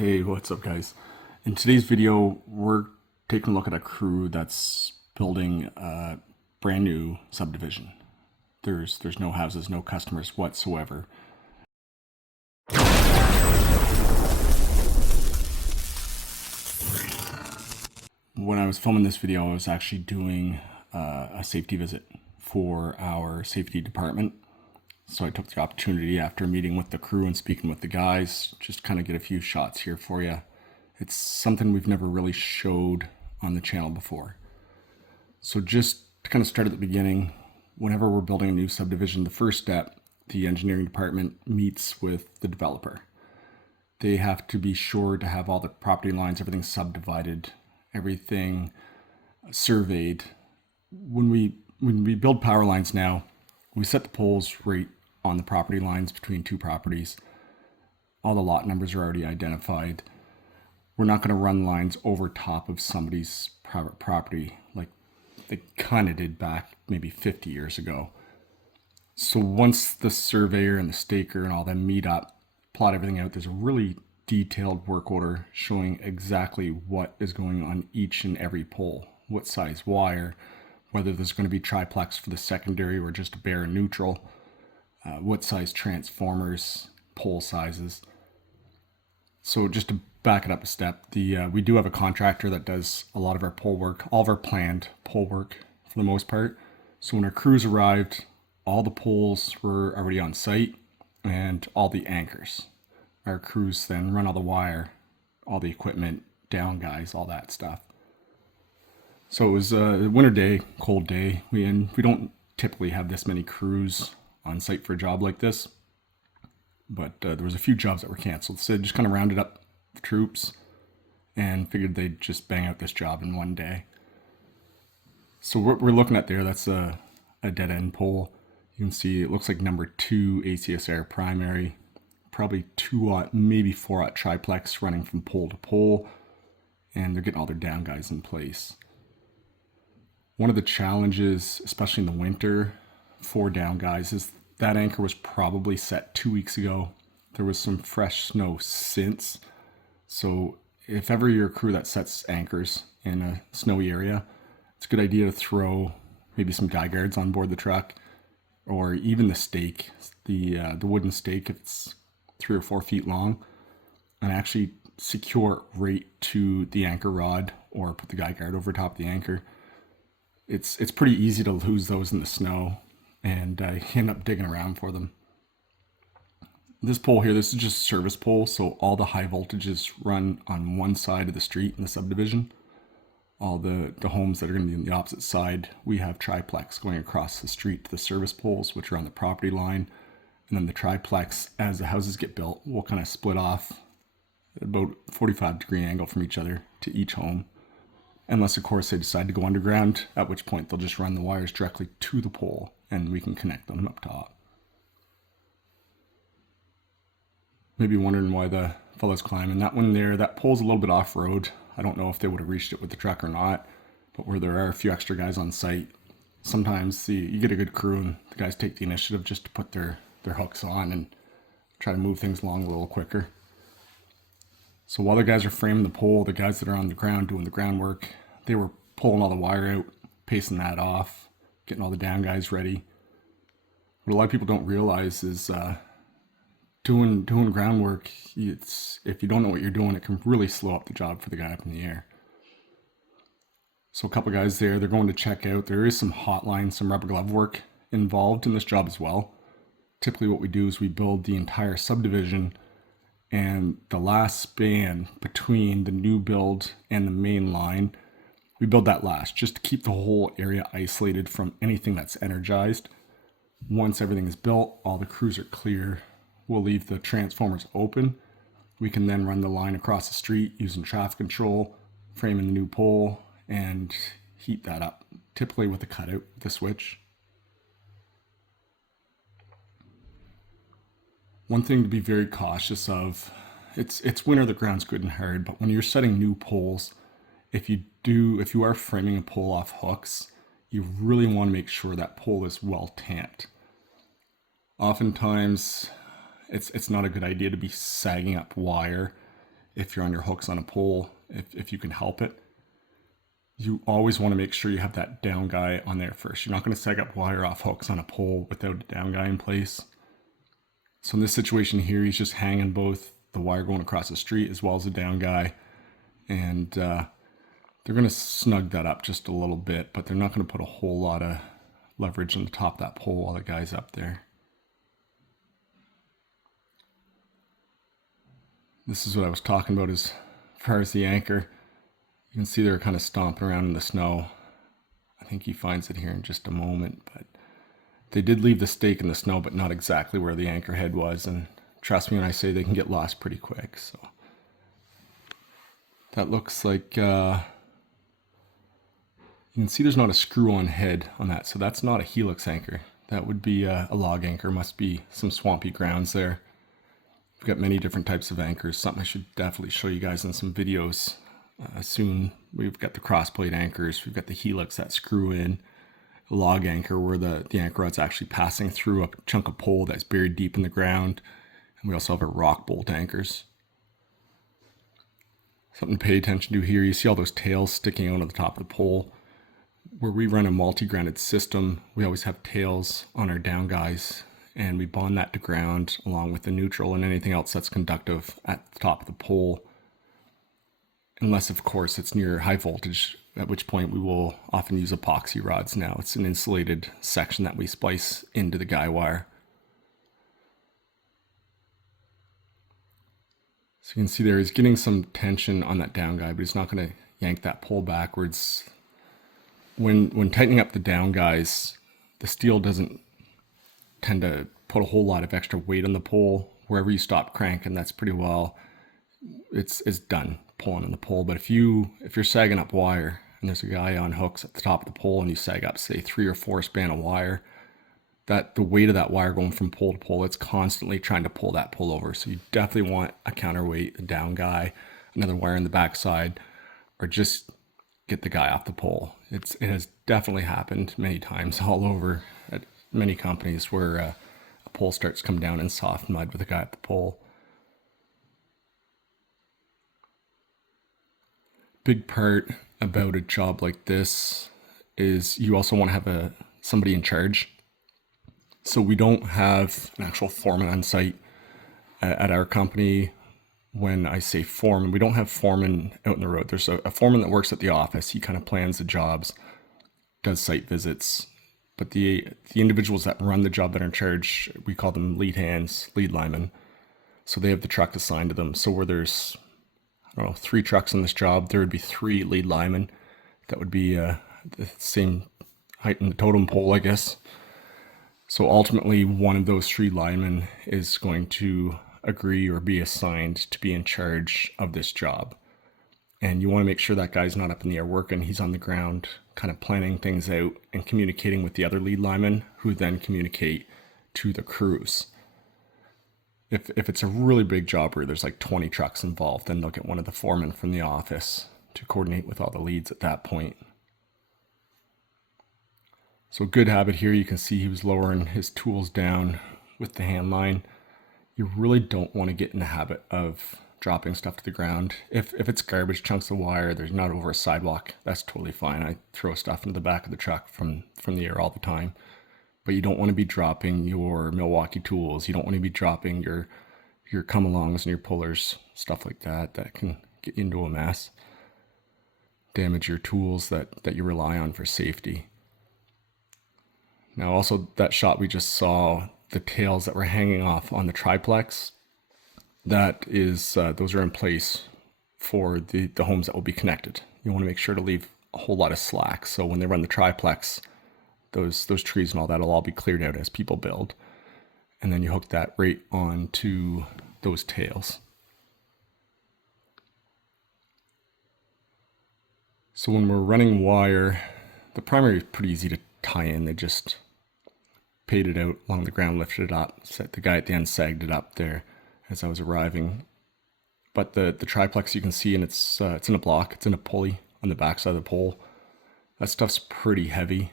Hey, what's up guys? In today's video, we're taking a look at a crew that's building a brand new subdivision. There's no houses, no customers whatsoever. When I was filming this video, I was actually doing a safety visit for our safety department. So I took the opportunity after meeting with the crew and speaking with the guys, just kind of get a few shots here for you. It's something we've never really showed on the channel before. So just to kind of start at the beginning, whenever we're building a new subdivision, the first step, the engineering department meets with the developer. They have to be sure to have all the property lines, everything subdivided, everything surveyed. When we build power lines now, we set the poles right on the property lines between two properties. All the lot numbers are already identified. We're not going to run lines over top of somebody's private property like they kind of did back maybe 50 years ago. So once the surveyor and the staker and all them meet up, plot everything out, there's a really detailed work order showing exactly what is going on each and every pole, what size wire, whether there's going to be triplex for the secondary or just bare neutral, what size transformers, pole sizes. So just to back it up a step, we do have a contractor that does a lot of our pole work, all of our planned pole work for the most part. So when our crews arrived, all the poles were already on site and all the anchors. Our crews then run all the wire, all the equipment, down guys, all that stuff. So it was a winter day, cold day. We don't typically have this many crews on site for a job like this, but there was a few jobs that were canceled. So they just kind of rounded up the troops and figured they'd just bang out this job in one day. So what we're looking at there, that's a dead end pole. You can see it looks like number 2 ACSR primary, probably 2-aught, maybe 4-aught triplex running from pole to pole, and they're getting all their down guys in place. One of the challenges, especially in the winter, for down guys is that anchor was probably set 2 weeks ago. There was some fresh snow since. So if ever you're a crew that sets anchors in a snowy area, it's a good idea to throw maybe some guy guards on board the truck, or even the stake, the wooden stake if it's 3 or 4 feet long, and actually secure it right to the anchor rod or put the guy guard over top of the anchor. It's pretty easy to lose those in the snow and end up digging around for them. This pole here, this is just a service pole, so all the high voltages run on one side of the street in the subdivision. All the homes that are going to be on the opposite side, we have triplex going across the street to the service poles, which are on the property line. And then the triplex, as the houses get built, will kind of split off at about 45-degree angle from each other to each home. Unless, of course, they decide to go underground, at which point they'll just run the wires directly to the pole and we can connect them up top. Maybe wondering why the fellow's climbing. That one there, that pole's a little bit off-road. I don't know if they would have reached it with the truck or not, but where there are a few extra guys on site, sometimes you get a good crew and the guys take the initiative just to put their hooks on and try to move things along a little quicker. So while the guys are framing the pole, the guys that are on the ground doing the groundwork, they were pulling all the wire out, pacing that off, getting all the down guys ready. What a lot of people don't realize is doing groundwork, if you don't know what you're doing, it can really slow up the job for the guy up in the air. So a couple guys there, they're going to check out. There is some hotline, some rubber glove work involved in this job as well. Typically what we do is we build the entire subdivision, and the last span between the new build and the main line, we build that last just to keep the whole area isolated from anything that's energized. Once everything is built, all the crews are clear, we'll leave the transformers open. We can then run the line across the street using traffic control, framing the new pole, and heat that up, typically with a cutout, the switch. One thing to be very cautious of, it's winter, the ground's good and hard, but when you're setting new poles, if you are framing a pole off hooks, you really want to make sure that pole is well tamped. Oftentimes, it's not a good idea to be sagging up wire if you're on your hooks on a pole, if you can help it. You always want to make sure you have that down guy on there first. You're not going to seg up wire off hooks on a pole without a down guy in place. So in this situation here, he's just hanging both the wire going across the street as well as the down guy. And they're going to snug that up just a little bit, but they're not going to put a whole lot of leverage on the top of that pole while the guy's up there. This is what I was talking about as far as the anchor. You can see they're kind of stomping around in the snow. I think he finds it here in just a moment, but they did leave the stake in the snow, but not exactly where the anchor head was. And trust me when I say they can get lost pretty quick. So that looks like, you can see there's not a screw-on head on that. So that's not a helix anchor. That would be a log anchor. Must be some swampy grounds there. We've got many different types of anchors. Something I should definitely show you guys in some videos. Soon. We've got the crossplate anchors, we've got the helix that screw in, a log anchor where the anchor rod's actually passing through a chunk of pole that's buried deep in the ground, and we also have our rock bolt anchors. Something to pay attention to here, you see all those tails sticking out of the top of the pole. Where we run a multi-grounded system, we always have tails on our down guys, and we bond that to ground along with the neutral and anything else that's conductive at the top of the pole. Unless, of course, it's near high voltage, at which point we will often use epoxy rods now. It's an insulated section that we splice into the guy wire. So you can see there he's getting some tension on that down guy, but he's not going to yank that pole backwards. When tightening up the down guys, the steel doesn't tend to put a whole lot of extra weight on the pole. Wherever you stop cranking, that's pretty well, it's done pulling on the pole. But if you're sagging up wire and there's a guy on hooks at the top of the pole and you sag up say 3 or 4 span of wire, that the weight of that wire going from pole to pole, it's constantly trying to pull that pole over. So you definitely want a counterweight, a down guy, another wire in the backside, or just get the guy off the pole. It has definitely happened many times all over at many companies where a pole starts to come down in soft mud with a guy at the pole. Big part about a job like this is you also want to have somebody in charge. So we don't have an actual foreman on site at our company. When I say foreman, we don't have foreman out in the road. There's a foreman that works at the office. He kind of plans the jobs, does site visits. But the individuals that run the job that are in charge, we call them lead hands, lead linemen. So they have the truck assigned to them. So where there's 3 trucks on this job, there would be 3 lead linemen. That would be the same height in the totem pole, I guess. So ultimately, one of those 3 linemen is going to agree or be assigned to be in charge of this job. And you want to make sure that guy's not up in the air working. He's on the ground kind of planning things out and communicating with the other lead linemen, who then communicate to the crews. If it's a really big job where there's like 20 trucks involved, then they'll get one of the foremen from the office to coordinate with all the leads at that point. So good habit here, you can see he was lowering his tools down with the hand line. You really don't want to get in the habit of dropping stuff to the ground. If it's garbage, chunks of wire, there's not over a sidewalk, that's totally fine. I throw stuff into the back of the truck from the air all the time. But you don't want to be dropping your Milwaukee tools. You don't want to be dropping your come-alongs and your pullers, stuff like that. That can get you into a mess. Damage your tools that you rely on for safety. Now also that shot we just saw, the tails that were hanging off on the triplex, that is, those are in place for the homes that will be connected. You want to make sure to leave a whole lot of slack. So when they run the triplex, those trees and all that will all be cleared out as people build. And then you hook that right onto those tails. So when we're running wire, the primary is pretty easy to tie in. They just paid it out along the ground, lifted it up, set the guy at the end sagged it up there as I was arriving. But the triplex you can see, and it's in a block, it's in a pulley on the backside of the pole. That stuff's pretty heavy.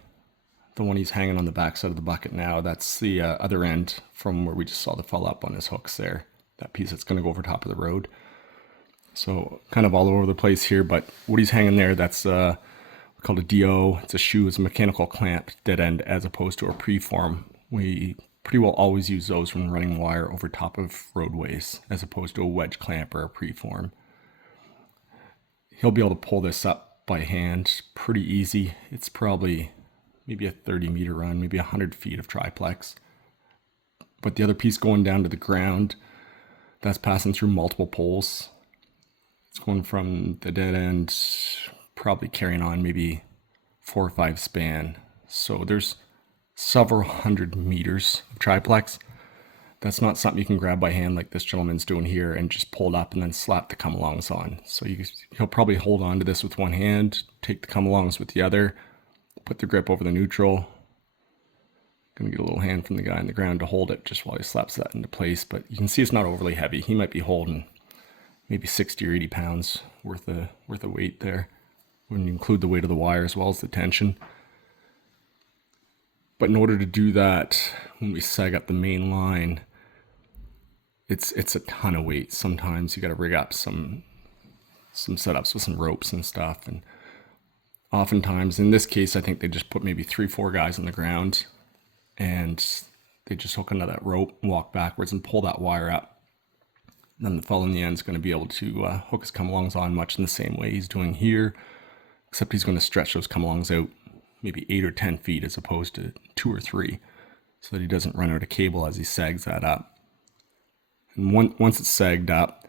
The one he's hanging on the backside of the bucket now, that's the other end from where we just saw the fall up on his hooks there. That piece that's going to go over top of the road. So kind of all over the place here, but what he's hanging there, that's called a DO. It's a shoe, it's a mechanical clamp dead end as opposed to a preform. We pretty well always use those when running wire over top of roadways as opposed to a wedge clamp or a preform. He'll be able to pull this up by hand pretty easy. It's probably maybe a 30-meter run, maybe 100 feet of triplex. But the other piece going down to the ground, that's passing through multiple poles. It's going from the dead end, probably carrying on maybe 4 or 5 span. So there's several hundred meters of triplex. That's not something you can grab by hand like this gentleman's doing here and just pull it up and then slap the come-alongs on. So he'll probably hold on to this with one hand, take the come-alongs with the other, put the grip over the neutral. Gonna get a little hand from the guy on the ground to hold it just while he slaps that into place, but you can see it's not overly heavy. He might be holding maybe 60 or 80 pounds worth of weight there when you include the weight of the wire as well as the tension. But in order to do that, when we sag up the main line, it's a ton of weight. Sometimes you got to rig up some setups with some ropes and stuff, and oftentimes, in this case, I think they just put maybe 3-4 guys on the ground, and they just hook onto that rope, walk backwards, and pull that wire up. Then the fellow in the end is going to be able to hook his come-alongs on much in the same way he's doing here, except he's going to stretch those come-alongs out maybe 8 or 10 feet as opposed to 2 or 3, so that he doesn't run out of cable as he sags that up. And once it's sagged up,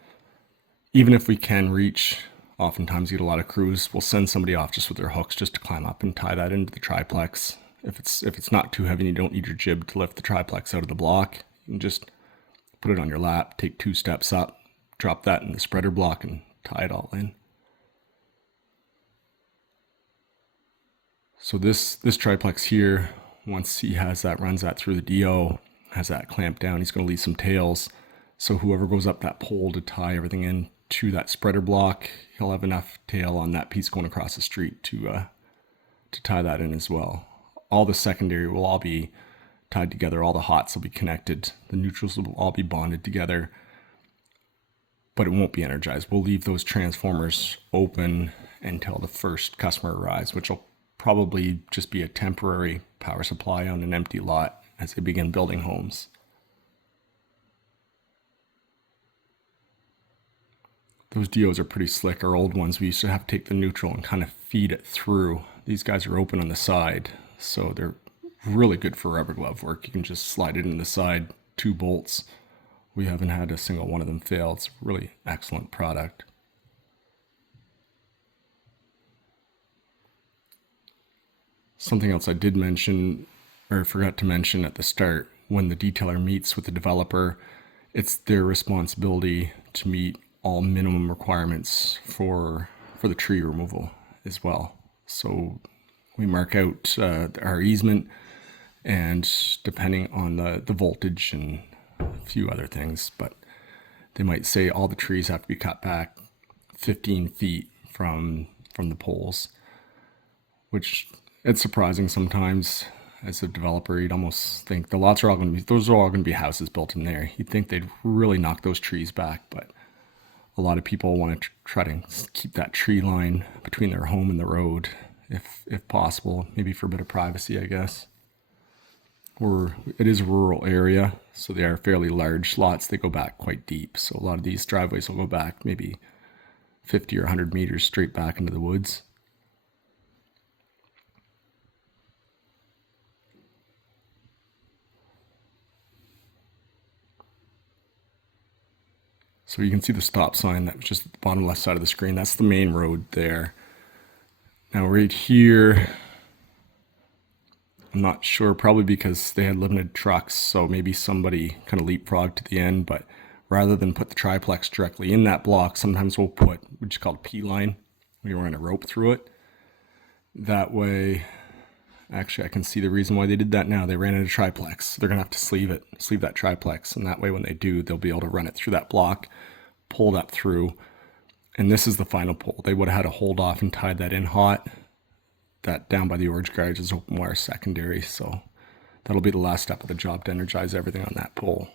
even if we can reach, oftentimes you get a lot of crews, we'll send somebody off just with their hooks just to climb up and tie that into the triplex. If it's not too heavy and you don't need your jib to lift the triplex out of the block, you can just put it on your lap, take 2 steps up, drop that in the spreader block and tie it all in. So this triplex here, once he has that, runs that through the DO, has that clamped down, he's going to leave some tails. So whoever goes up that pole to tie everything in to that spreader block, he'll have enough tail on that piece going across the street to tie that in as well. All the secondary will all be tied together. All the hots will be connected. The neutrals will all be bonded together, but it won't be energized. We'll leave those transformers open until the first customer arrives, which will probably just be a temporary power supply on an empty lot as they begin building homes. Those DOs are pretty slick. Our old ones, we used to have to take the neutral and kind of feed it through. These guys are open on the side, so they're really good for rubber glove work. You can just slide it in the side, 2 bolts. We haven't had a single one of them fail. It's a really excellent product. Something else I did mention, or forgot to mention at the start, when the detailer meets with the developer, it's their responsibility to meet all minimum requirements for the tree removal as well. So we mark out our easement, and depending on the voltage and a few other things, but they might say all the trees have to be cut back 15 feet from the poles, which it's surprising sometimes. As a developer, you'd almost think the lots are all going to be, those are all going to be houses built in there. You'd think they'd really knock those trees back, but a lot of people want to try to keep that tree line between their home and the road, if possible, maybe for a bit of privacy, I guess. It is a rural area, so they are fairly large lots. They go back quite deep, so a lot of these driveways will go back maybe 50 or 100 meters straight back into the woods. So you can see the stop sign that was just at the bottom left side of the screen. That's the main road there. Now right here, I'm not sure, probably because they had limited trucks, so maybe somebody kind of leapfrogged to the end, but rather than put the triplex directly in that block, sometimes we'll put which is called P-line. We run a rope through it. That way, actually I can see the reason why they did that now. They ran out of triplex. They're gonna have to sleeve that triplex, and that way when they do, they'll be able to run it through that block, pull that through, and this is the final pull. They would have had to hold off and tied that in hot. That down by the orange garage is open wire secondary, so that'll be the last step of the job to energize everything on that pole.